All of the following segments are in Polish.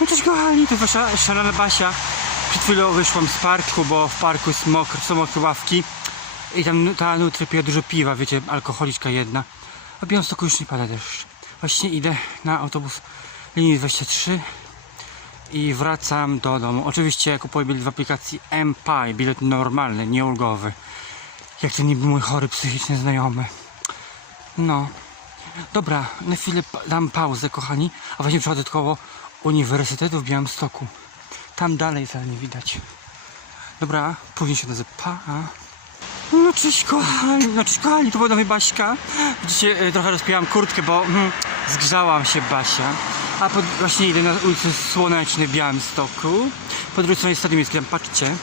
No cześć kochani, to wasza szalona Basia. Przed chwilą wyszłam z parku, bo w parku jest mokro, są mokre ławki. I tam ta nutria pije dużo piwa, wiecie, alkoholiczka jedna. A Białymstoku już nie pada deszcz. Właśnie idę na autobus linii 23 i wracam do domu. Oczywiście kupuję bilet w aplikacji MPI, bilet normalny, nie ulgowy. Jak to niby mój chory psychiczny znajomy. No. Dobra, na chwilę dam pauzę, kochani, a właśnie przechodzę koło Uniwersytetu w Białymstoku. Tam dalej wcale nie widać. Dobra, później się nazywa pa. No cześć kochani, no cześć kochani, to była nowa Baśka. Widzicie, e, trochę rozpiłam kurtkę, bo mm, zgrzałam się Basia. A pod, właśnie idę na ulicę Słonecznej w Białymstoku. Po drugiej stronie jest, tam patrzcie.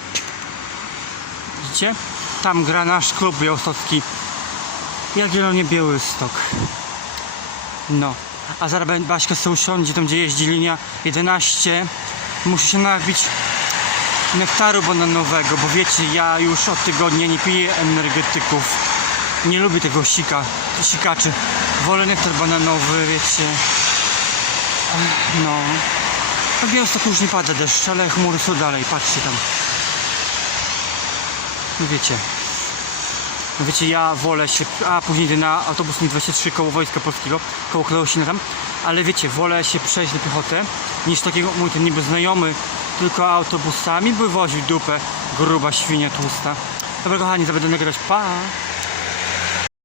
Widzicie? Tam gra nasz klub białostocki. Jagiellonie Białystok. No. A zaraz Baśka sobie usiądzie tam, gdzie jeździ linia 11. Musi się napić nektaru bananowego, bo wiecie, ja już od tygodnia nie piję energetyków. Nie lubię tego sika, sikaczy. Wolę nektar bananowy, wiecie. No. W Białymstoku już nie pada deszcz, ale chmury są dalej, patrzcie tam. No wiecie. Wiecie, ja wolę się, a później idę na autobus mi 23 koło Wojska Polskiego, koło Klosina tam, ale wiecie, wolę się przejść na piechotę, niż takiego mój ten niby znajomy, tylko autobusami by woził dupę, gruba świnia tłusta. Dobra kochani, to będę nagrywać, pa!